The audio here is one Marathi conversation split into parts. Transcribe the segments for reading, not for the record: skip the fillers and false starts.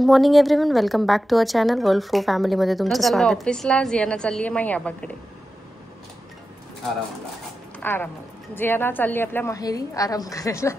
Good morning everyone, welcome back to our channel world फो फॅमिली मध्ये तुमचं स्वागत. ऑफिसला जियाना चालली आहे माहियाबाकडे आरामाला. जियाना चालली आपल्या माहेरी आराम करायला.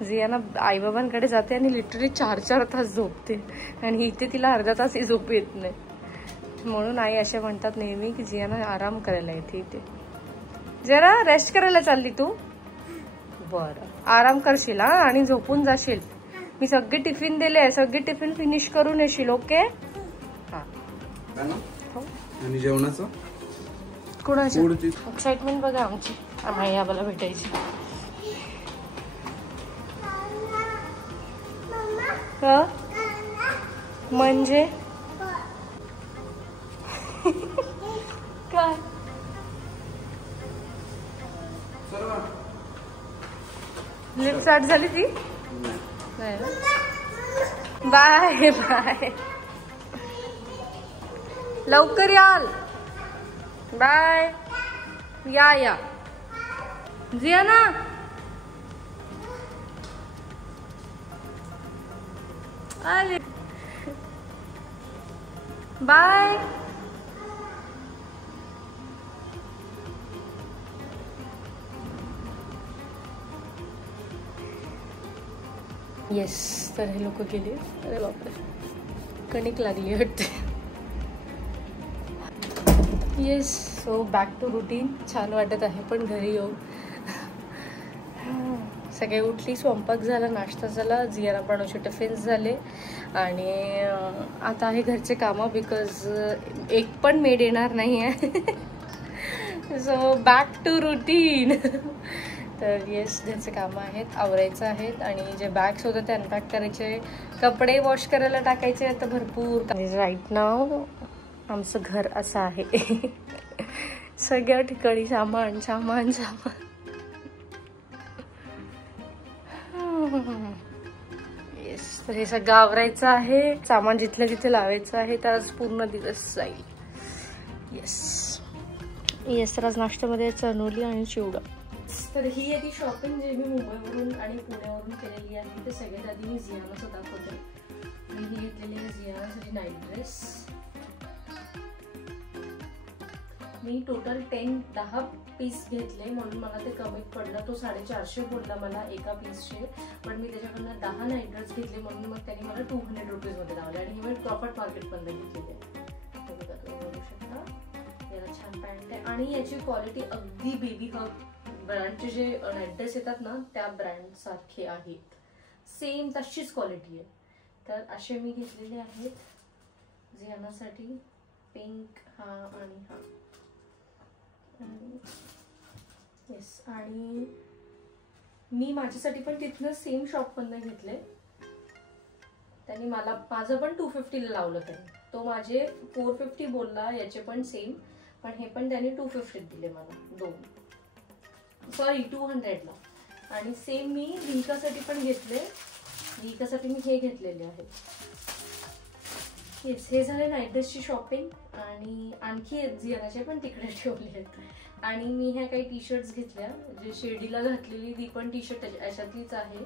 जियाना आईबाबांकडे जाते आणि लिटरली 4-4 तास झोपते आणि इथे तिला अर्धा तासही झोप येत नाही. म्हणून आई असे म्हणतात नेहमी की जियाना आराम करायला येते. इथे जरा रेस्ट करायला चालली तू. बरं, आराम करशील हा आणि झोपून जाशील. मी सगळे टिफिन दिले, सगळे टिफिन फिनिश करून येशील. ओके. हा आणि जेवणाचं कुणाची एक्साइटमेंट बघा आमची माहियाबाला भेटायची. म्हणजे काय लिप स्टार्ट झाली ती. बाय बाय, लवकर याल. बाय. या जियाना. आले. बाय. येस, तर हे लोक गेले. अरे बापरे, कणिक लागली वाटते. Yes, so back to routine. छान वाटत आहे पण घरी येऊ. सगळे उठली, स्वयंपाक झाला, नाश्ता झाला, जियाना पण टिफिन्स झाले आणि आता आहे घरचे कामं. बिकॉज एक पण मेड येणार नाही आहे. So back to routine. तर येस, घरचे कामं आहेत, आवरायचं आहेत आणि जे बॅग्स होते ते अनपॅक करायचे, कपडे वॉश करायला टाकायचे. आता भरपूर राईट नाव आमचं घर असं आहे. सगळ्या ठिकाणी सामान सामान सामान. येस, तर हे सगळं आवरायचं आहे. सामान जिथल्या जिथे लावायचं आहे. तर आज पूर्ण दिवस जाईल. येस, तर आज नाश्त्यामध्ये चणोली आणि चिवडा. तर ही आहे ती शॉपिंग जी मी मुंबईवरून आणि पुण्यावरून केलेली आहे. ते सगळ्यात आधी मी जियानाचं दाखवते. मी ही घेतलेली आहे जियानासाठी नाईट ड्रेस. मी टोटल 10 पीस घेतले म्हणून मला ते कमीत पडलं. तो 450 बोलला मला एका पीसचे, पण मी त्याच्याकडनं 10 नाईट ड्रेस घेतले म्हणून मग त्यांनी मला 200 रुपीजमध्ये लावले. आणि हे मी प्रॉफिट मार्केटमधून घेतलेले आहे. तुम्ही बघू शकता. याला छान पॅन्ट आहे आणि याची क्वालिटी अगदी बेबी हग ब्रँडचे जे नाईट ड्रेस येतात ना त्या ब्रँड सारखे आहेत. सेम तशीच क्वालिटी आहे. तर असे मी घेतलेले आहेत जियानासाठी. पिंक हा आणि हा. येस, आणि मी माझ्यासाठी पण तिथनं सेम शॉपमधनं घेतले. त्यांनी माझं पण 250 लावलं. तो माझे 450 बोलला. याचे पण सेम, पण हे पण त्यांनी 250 दिले मला. 200ला. आणि सेम मी रिकासाठी पण घेतले. रिकासाठी मी हे घेतलेले आहेत. येस, हे झाले नाईट ड्रेसची शॉपिंग. आणि आणखी जियानाचे पण तिकडे ठेवले आहेत. आणि मी ह्या काही टी शर्ट्स घेतल्या. जे शेडीला घातलेली ती पण टी शर्ट अशातलीच आहे.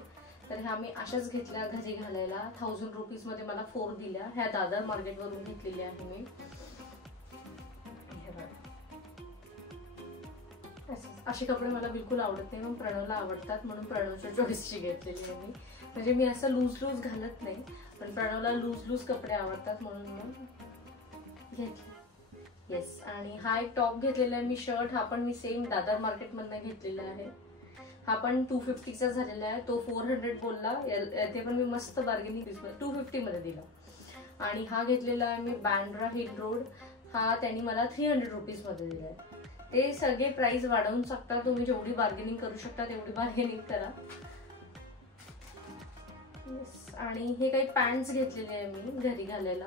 तर ह्या मी अशाच घेतल्या घरी घालायला. 1000 रुपीजमध्ये मला 4 दिल्या. ह्या दादर मार्केटवरून घेतलेल्या आहे मी. असे कपडे मला बिलकुल आवडत नाही, मग प्रणवला आवडतात म्हणून प्रणवच्या चॉईसची घेतलेली आहे मी. म्हणजे मी असं लूज घालत नाही, पण प्रणवला लूज कपडे आवडतात म्हणून मग घेतले. येस, आणि हा एक टॉप घेतलेला आहे मी. शर्ट हा पण मी सेम दादर मार्केटमधनं घेतलेला आहे. हा पण 250चा झालेला आहे. तो 400 बोलला. ते पण मी मस्त बार्गेनिंग 250 मध्ये दिला. आणि हा घेतलेला आहे मी बँड्रा हिल रोड. हा त्यांनी मला 300 रुपीजमध्ये दिला आहे. ते सगळे प्राइस वाढवून शकता तुम्ही. जेवढी बार्गेनिंग करू शकता तेवढी बार्गेनिंग करा. आणि हे काही पॅन्ट्स घेतलेले आहे मी घरी घालायला.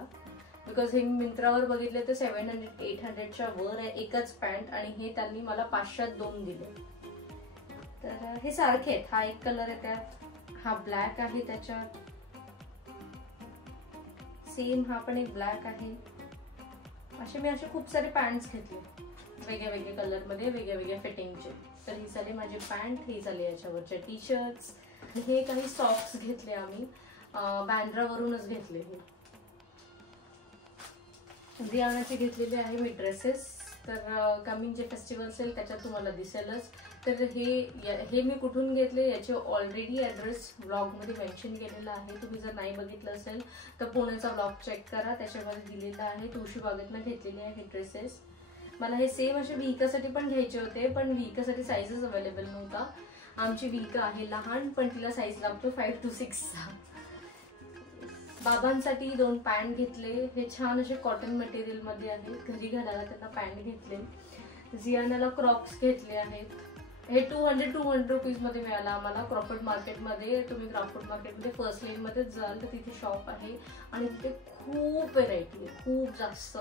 बिकॉज हे मिंत्रावर बघितले तर 700-800च्या वर आहे एकच पॅन्ट. आणि हे त्यांनी मला 500त 2 दिले. तर हे सारखे आहेत. हा एक कलर आहे त्यात, हा ब्लॅक आहे त्याच्यात, सेम हा पण एक ब्लॅक आहे. मी असे खूप सारे पॅन्ट्स घेतले वेगळ्या कलरमध्ये, वेगळ्या फिटिंगचे. तर ही झाली माझी पॅन्ट, ही झाली याच्यावरच्या टी शर्ट्स. हे काही सॉक्स घेतले आम्ही. बँड्रावरूनच घेतलेली. जियानाचे घेतलेले आहे मी ड्रेसेस. तर कमिंग जे फेस्टिवल असेल त्याच्यात तुम्हाला दिसेलच. तर हे मी कुठून घेतले याचे ऑलरेडी ॲड्रेस ब्लॉगमध्ये मेन्शन केलेला आहे. तुम्ही जर नाही बघितलं असेल तर पुण्याचा ब्लॉग चेक करा, त्याच्यामध्ये दिलेला आहे. तुळशीबागेतनं घेतलेले आहे हे ड्रेसेस. मला हे सेम असे विहिकासाठी पण घ्यायचे होते, पण विहिकासाठी साईजच अवेलेबल नव्हता. आमची विहिका आहे लहान, पण तिला साईज लागतो 5 to 6चा. बाबांसाठी 2 पॅन्ट घेतले. हे छान असे कॉटन मटेरियल मध्ये आहेत, घरी घालायला त्यांना पॅन्ट घेतले. जियानाला क्रॉक्स घेतले आहेत. हे 200 रुपीज मध्ये मिळाला आम्हाला क्रॉफर्ड मार्केटमध्ये. तुम्ही क्रॉफर्ड मार्केटमध्ये फर्स्ट लेन मध्येच जाल तर तिथे शॉप आहे आणि तिथे खूप व्हेरायटी आहे, खूप जास्त.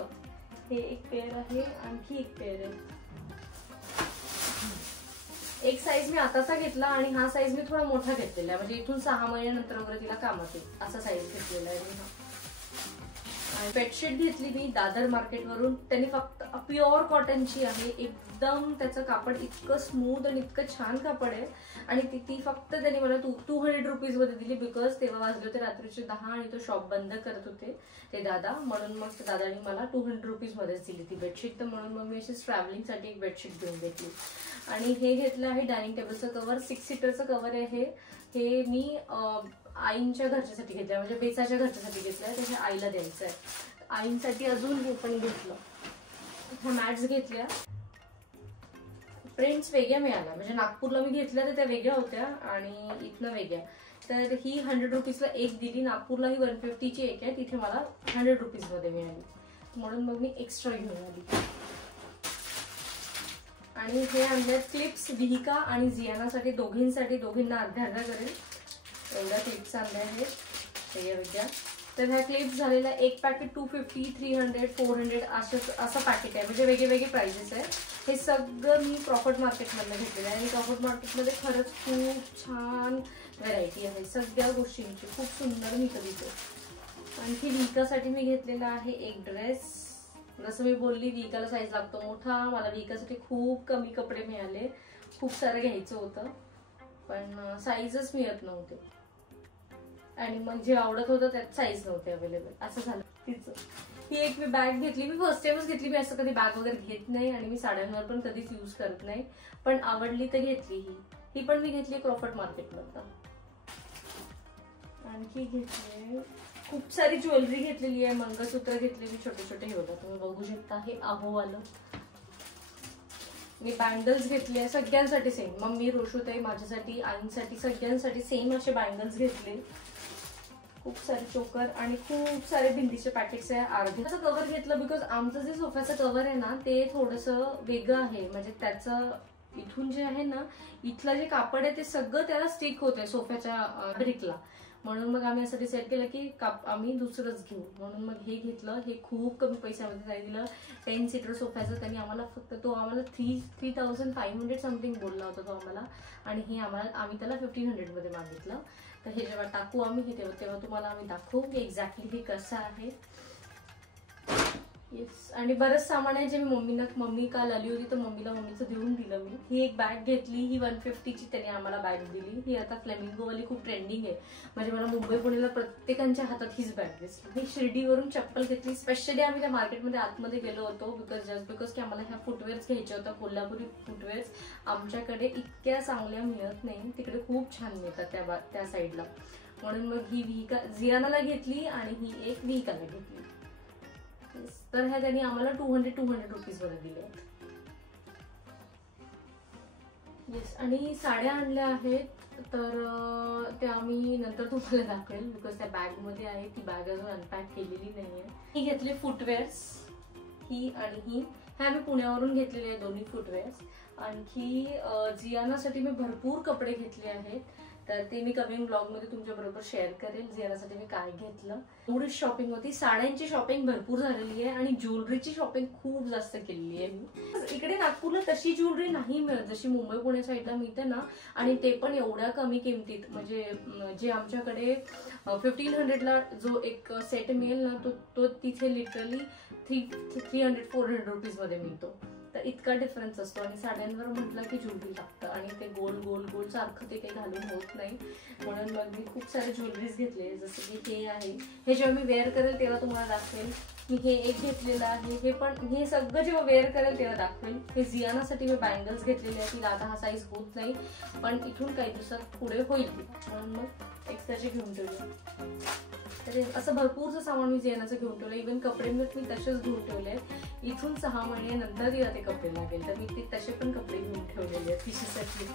हे एक पेअर आहे, आणखी एक पेअर आहे. एक साईज मी आताचा घेतला आणि हा साईज मी थोडा मोठा घेतलेला आहे, म्हणजे इथून 6 महिन्यानंतर वगैरे तिला कामात येईल असा साईज घेतलेला आहे मी. हा बेडशीट घेतली मी दादर मार्केटवरून. त्यांनी फक्त प्युअर कॉटनची आहे, एकदम त्याचं कापड इतकं स्मूथ आणि इतकं छान कापड आहे. आणि ती फक्त त्यांनी मला 200 रुपीज मध्ये दिली, बिकॉज तेव्हा वाजले होते रात्रीचे 10 आणि तो शॉप बंद करत होते ते दादा. म्हणून मग दादानी मला 200 रुपीज मध्येच दिली ती बेडशीट. तर म्हणून मग मी अशी ट्रॅव्हलिंगसाठी एक बेडशीट घेऊन घेतली. आणि हे घेतलं आहे डायनिंग टेबलचं कव्हर. 6 सीटरचं कव्हर आहे हे मी आईंच्या घरच्यासाठी घेतलंय, म्हणजे बेचाच्या घरच्यासाठी घेतलंय, त्याच्या आईला द्यायचं आहे. आईंसाठी अजून हे पण घेतलं. ह्या मॅट्स घेतल्या. प्रिंट्स वेगळ्या मिळाल्या, म्हणजे नागपूरला मी घेतल्या तर त्या वेगळ्या होत्या आणि इथनं वेगळ्या. तर ही 100 रुपीजला एक दिली. नागपूरला ही 150ची एक आहे, तिथे मला 100 रुपीज मध्ये मिळाली, म्हणून मग मी एक्स्ट्रा घेऊन आली. आणि हे आणले क्लिप्स विहिका आणि जियानासाठी, दोघींना अर्ध्या करेल एवढ्या क्लिप्स आणल्या आहेत वेगळ्या. तर ह्या क्लिप्स झालेल्या एक पॅकेट 250, 300, 400 असं पॅकेट आहे, म्हणजे वेगळे प्राइजेस आहे. हे सगळं मी क्रॉफर्ड मार्केटमधनं घेतलेलं आहे आणि क्रॉफर्ड मार्केटमध्ये खरंच खूप छान व्हरायटी आहे सगळ्या गोष्टींची, खूप सुंदर मी कधीचे. आणखी विहिकासाठी मी घेतलेला आहे एक ड्रेस. जसं मी बोलली विहिकाला साईज लागतो मोठा. मला विहिकासाठी खूप कमी कपडे मिळाले, खूप सारं घ्यायचं होतं पण साईजच मिळत नव्हते आणि मग जे आवडत होतं त्यात साईज नव्हते अवेलेबल, असं झालं तिचं. ही एक मी बॅग घेतली. मी फर्स्ट टाइमच घेतली. मी असं कधी बॅग वगैरे घेत नाही आणि मी साड्यांवर पण कधीच यूज करत नाही, पण आवडली तर घेतली. ही पण मी घेतली क्रॉफर्ड मार्केटमधनं. आणखी घेतली खूप सारी ज्वेलरी घेतलेली आहे. मंगळसूत्र घेतलेली छोटे छोटे, हे बघा तुम्ही बघू शकता, हे आहोवालं. मी बँगल्स घेतले आहे सगळ्यांसाठी सेम. मम्मी, रोशूताई, माझ्यासाठी, आईंसाठी, सगळ्यांसाठी सेम असे बँगल्स घेतले. खूप सारे चोकर आणि खूप सारे भिंतीचे पॅकेट्स आहे. अर्ध्याचं कव्हर घेतलं बिकॉज आमचं जे सोफ्याचं कव्हर आहे ना ते थोडंसं वेगळं आहे, म्हणजे त्याचं इथून जे आहे ना इथलं जे कापड आहे ते सगळं त्याला स्टिक होतंय सोफ्याच्या ब्रिकला. म्हणून मग आम्ही असं डिसाईड केलं की आम्ही दुसरंच घेऊ, म्हणून मग हे घेतलं. हे खूप कमी पैशामध्ये नाही दिलं. 10 सीटर सोफ्याचं त्यांनी आम्हाला फक्त, तो आम्हाला 3,500 समथिंग बोलला होता तो आम्हाला, आणि हे आम्ही त्याला 1,500 मध्ये मागितलं. तर हे जेव्हा टाकू आम्ही हे तेव्हा तुम्हाला आम्ही दाखवू की एक्झॅक्टली हे कसं आहे. येस. आणि बरंच सामान आहे जे मी मम्मी काल आली होती तर मम्मीचं देऊन दिलं मी. ही एक बॅग घेतली. ही 150ची त्यांनी आम्हाला बॅग दिली. ही आता फ्लेमिंगोवाली खूप ट्रेंडिंग आहे, म्हणजे मला मुंबई पुण्याला प्रत्येकांच्या हातात हीच बॅग दिसली. ही शिर्डीवरून चप्पल घेतली. स्पेशली आम्ही त्या मार्केटमध्ये आतमध्ये गेलो होतो बिकॉज की आम्हाला ह्या फुटवेअर्स घ्यायच्या होत्या, कोल्हापुरी फुटवेअर्स. आमच्याकडे इतक्या चांगल्या मिळत नाही, तिकडे खूप छान मिळतात त्या साईडला. म्हणून मग ही विहिका जियानाला घेतली आणि ही एक विहिकाला घेतली. तर ह्या त्यांनी आम्हाला 200 रुपीज वर दिले. येस. आणि साड्या आणल्या आहेत तर त्या मी नंतर तुम्हाला दाखवेल बिकॉज त्या बॅग मध्ये आहे. ती बॅग अजून अनपॅक केलेली नाहीये. ही घेतली फुटवेअर्स, ही आणि ही. ह्या मी पुण्यावरून घेतलेले आहे दोन्ही फुटवेअर्स. आणखी जियानासाठी मी भरपूर कपडे घेतले आहेत, तर ते मी कमिंग ब्लॉग मध्ये तुमच्या बरोबर शेअर करेल जियानासाठी मी काय घेतलं. एवढीच शॉपिंग होती. साड्यांची शॉपिंग भरपूर झालेली आहे आणि ज्वेलरीची शॉपिंग खूप जास्त केलेली आहे मी. इकडे नागपूरला तशी ज्वेलरी नाही मिळत जशी मुंबई पुणे साईडला मिळते ना, आणि ते पण एवढ्या कमी किमतीत. म्हणजे जे आमच्याकडे 1,500ला जो एक सेट मिळेल ना तो तिथे लिटरली 300-400 रुपीज मध्ये मिळतो. तर इतका डिफरन्स असतो आणि साड्यांवर म्हटलं की ज्वेलरी लागतं आणि ते गोल गोल गोल सारखं ते काही घालून होत नाही. म्हणून मग मी खूप सारे ज्वेलरीज घेतले, जसं की हे आहे, हे जेव्हा मी वेअर करेल तेव्हा तुम्हाला दाखवेल. मी हे एक घेतलेलं आहे, हे पण हे सगळं जेव्हा वेअर करेल तेव्हा दाखवेल. हे जियानासाठी मी बँगल्स घेतलेले आहे, तिला आता हा साईज होत नाही पण इथून काही दिवसात पुढे होईल म्हणून मग एक्स्ट्राचे घेऊन ठेवले. तर असं भरपूरचं सामान मी जियानाचं घेऊन ठेवलं. इव्हन कपडे मी तसेच घेऊन ठेवले. इथून 6 महिन्यानंतर तिला ते कपडे लागेल तर मी ते तसे पण कपडे घेऊन ठेवलेले आहेत तिच्यासाठी.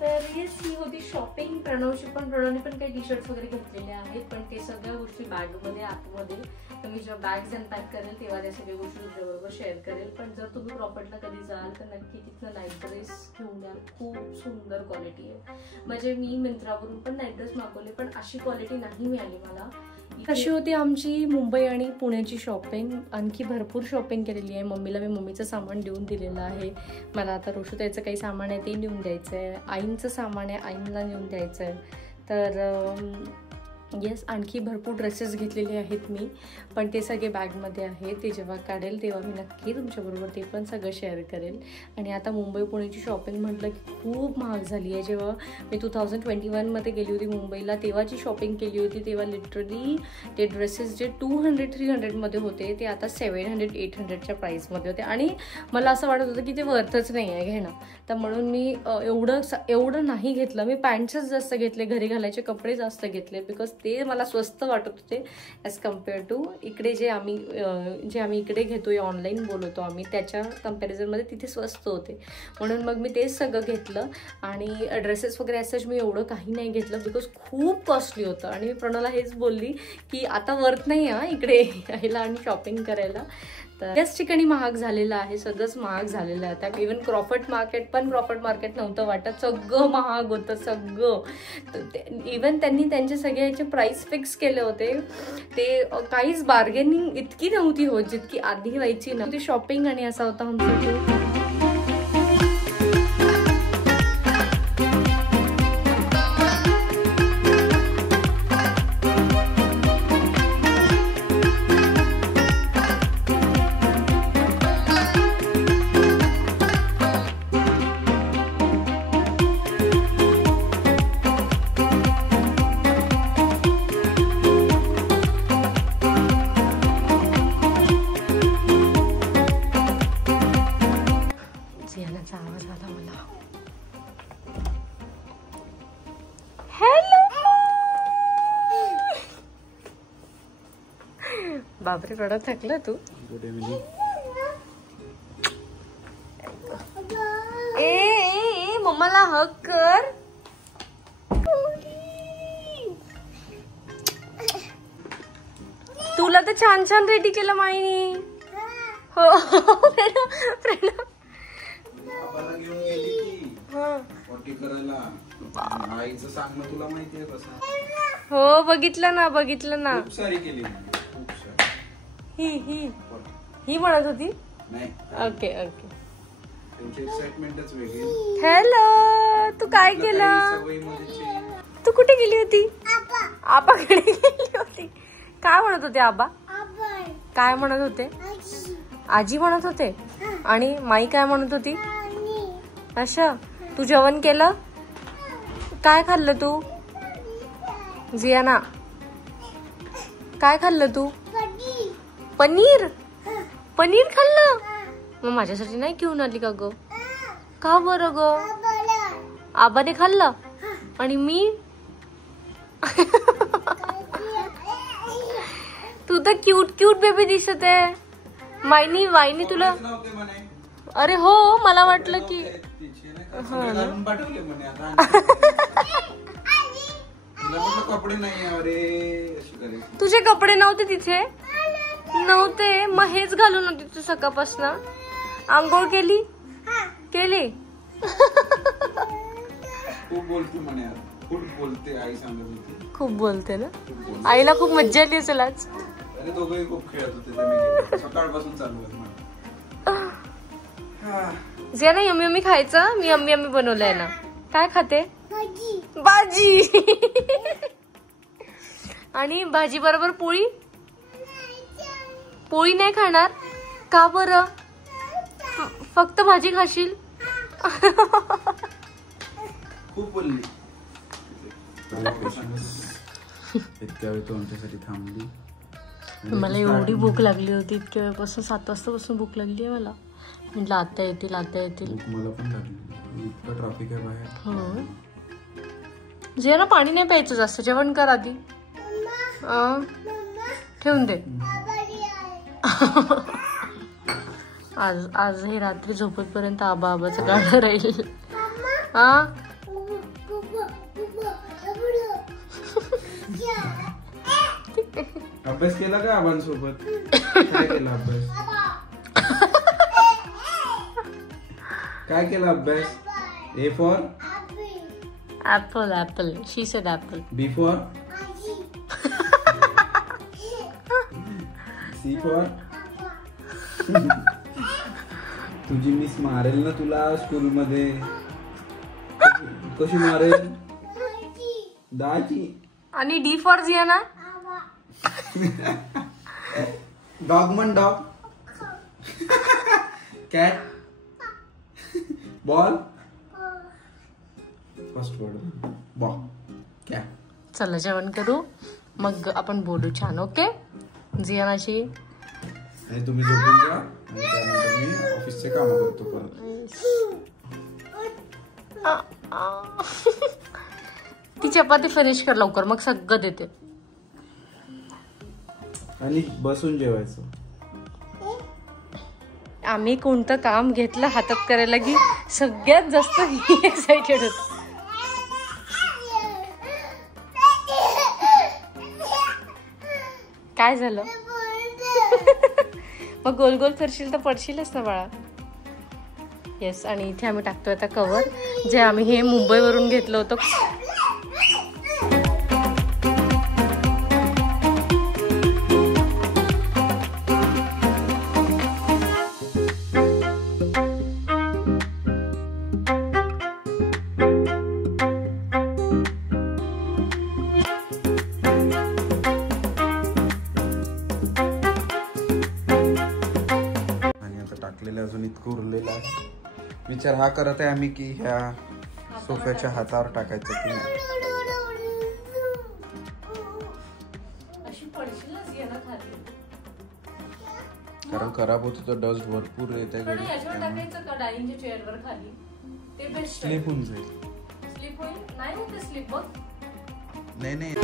तर येस, ही होती शॉपिंग. प्रणवची पण, प्रणवने पण काही टी शर्ट्स वगैरे घेतलेले आहेत पण ते सगळ्या गोष्टी बॅगमध्ये आतमध्ये. तर मी जेव्हा बॅग्स अनपॅक करेल तेव्हा त्या सगळ्या गोष्टी तुमच्याबरोबर शेअर करेल. पण जर तुम्ही प्रॉपर्टला कधी जाल तर नक्की तिथनं नाईट ड्रेस घेऊन द्याल. खूप सुंदर क्वालिटी आहे. म्हणजे मी मिंत्रावरून पण नाईट ड्रेस मागवले पण अशी क्वालिटी नाही मिळाली मला. अशी होती आमची मुंबई आणि पुण्याची शॉपिंग. आणखी भरपूर शॉपिंग केलेली आहे. मम्मीला मी मम्मीचं सामान देऊन दिलेलं आहे. मला आता ऋषुताईचं काही सामान आहे ते नेऊन द्यायचं आहे. आईंचं सामान आहे, आईंना नेऊन द्यायचं आहे. तर येस, आणखी भरपूर ड्रेसेस घेतलेले आहेत मी, पण ते सगळे बॅगमध्ये आहे. ते जेव्हा काढेल तेव्हा मी नक्की तुमच्याबरोबर ते पण सगळं शेअर करेल. आणि आता मुंबई पुण्याची शॉपिंग म्हटलं की खूप महाग झाली आहे. जेव्हा मी 2021मध्ये गेली होती मुंबईला तेव्हाची शॉपिंग केली होती तेव्हा लिटरली ते ड्रेसेस जे 200-300मध्ये होते ते आता 700-800च्या प्राईसमध्ये होते. आणि मला असं वाटत होतं की ते वर्थच नाही आहे घेणं. तर म्हणून मी एवढं नाही घेतलं. मी पॅन्ट्सच जास्त घेतले, घरी घालायचे कपडे जास्त घेतले बिकॉज ते मला स्वस्त वाटत होते ॲज कम्पेअर टू इकडे जे आम्ही इकडे घेतोय, ऑनलाईन बोलवतो आम्ही, त्याच्या कम्पॅरिझनमध्ये तिथे स्वस्त होते. म्हणून मग मी तेच सगळं घेतलं. आणि ड्रेसेस वगैरे असंच मी एवढं काही नाही घेतलं बिकॉज खूप कॉस्टली होतं. आणि मी प्रणवला हेच बोलली की आता वर्थ नाही आहे इकडे यायला आणि शॉपिंग करायला. तर याच ठिकाणी महाग झालेलं आहे, सगळंच महाग झालेलं आहे. आता इव्हन क्रॉफर्ड मार्केट नव्हतं वाटत, सगळं महाग होतं सगळं. इव्हन त्यांनी त्यांचे सगळे याचे प्राईस फिक्स केले होते. ते काहीच बार्गेनिंग इतकी नव्हती होत जितकी आधी व्हायची ना. ती शॉपिंग आणि असा होता आमचा आवाज आला मला. हॅलो बापरे, रडत थकला तू. ए मम्माला हग कर. तुला तर छान छान रेडी केलं माईनी. हो प्रणव बाबाला घेऊन गेली ती पॉटी करायला. आईचं सांगणं तुला माहितीये कसं. हो बघितलं ना खूप सारी केली, खूप सारी. ही म्हणत होती. नाही, ओके ओके. त्यांची एक्साइटमेंटच वेगळी. हॅलो, तू काय केलं? तू कुठे गेली होती? आबाकडे गेली होती. काय म्हणत होते आबा? काय म्हणत होते? आजी म्हणत होते. आणि माई काय म्हणत होती? अच्छा, तू जेवण केलं? काय खाल्लं तू? जियाना काय खाल्लं तू? पनीर. पनीर खाल्लं? मग माझ्यासाठी नाही घेऊन आली का ग? का बरं ग? आबाने खाल्लं आणि मी? तू तर क्यूट बेबी दिसत आहे. वाईनी तुला. अरे हो, मला वाटलं की कपडे नाही. अरे तुझे कपडे नव्हते तिथे? नव्हते, मग हेच घालून होती तू सकाळपासून. आंघोळ केली? खूप बोलते म्हणे, खूप बोलते. आई सांगत होती खूप बोलते ना. आईला खूप मज्जा आली असेल आज. अरे दोघंही खूप खेळत होते सकाळपासून चालू आहे. जियाना यम्मी यम्मी खायचं. मी यम्मी यम्मी बनवलंय ना. काय खाते? भाजी. आणि भाजी बरोबर पोळी? पोळी नाही खाणार का बरं? फक्त भाजी खाशील. खूप बोलली. इतक्या वेळ तू आमच्यासाठी थांबली. मला एवढी भूक लागली होती इतक्या वेळपासून, 7 वाजतापासून भूक लागली आहे मला. म्हटलं आता येतील आता येतील. मला पण लागली, इतकं ट्रॅफिक आहे बाहेर. हो जे ना पाणी नाही प्यायचं जास्त, जेवण कर आधी. ठेवून दे. आज हे रात्री झोपेपर्यंत आबा आबाचं गाणं राहील. अभ्यास केला का आबांसोबत? काय केला अभ्यास? काय केला अभ्यास? A for apple. Apple. She said apple. B for C for तुझी मिस मारेल ना तुला स्कूल मध्ये. कशी मारेल? दाजी. आणि D for जियाना. डॉग मन dog. Cat. Ball. First word ball. Cat. चला जेवण करू मग आपण बोलू छान. ओके जियानाशी. आणि तुम्ही झोपून जा आणि त्यानंतर मी ऑफिसचे काम करतो परत. ती चपाती फिनिश कर लवकर, मग सगळं देते. आणि बसून जेवायचं. आम्ही कोणतं काम घेतलं हातात करायला की सगळ्यात जास्त एक्साइटेड होत. काय झालं? मग गोल गोल फिरशील तर पडशीलच ना बाळा. येस. आणि इथे आम्ही टाकतोय आता कवर, जे आम्ही हे मुंबईवरून घेतलं होतं. अजून इतकं उरलेलं आहे. विचार हा करत आहे आम्ही की ह्या सोफ्याच्या हातावर टाकायचं की नाही. कारण खराब होत तर डस्ट भरपूर येत आहे घरी. स्लिप होऊन जाईल. स्लिप होईल नाही. नाही